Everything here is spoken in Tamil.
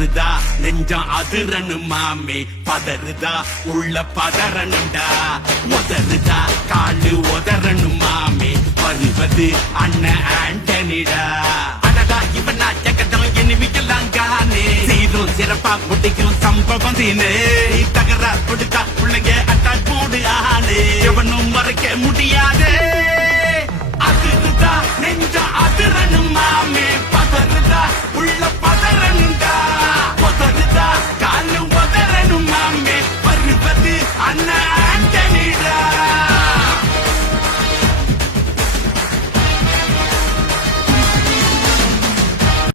பதறுதா நெஞ்சம் அதிரணும் மாமே பதறுதா உள்ள பதறணும்டா உதறுதா காலு உதறணும் மாமே வருவது அண்ணன் ஆண்டனிடா அடடா இவன் ஜகதம் எனிமிக்கலாம் காணே சீரும் சிறப்பா முடிக்கும் சம்பவம் தீனே தகரா கொடுத்தா பிள்ளைங்க அட்டாக் போடு ஆளே எவனும் மறைக்க முடியாதே அதிருதா நெஞ்சம் அதிரணும் மாமே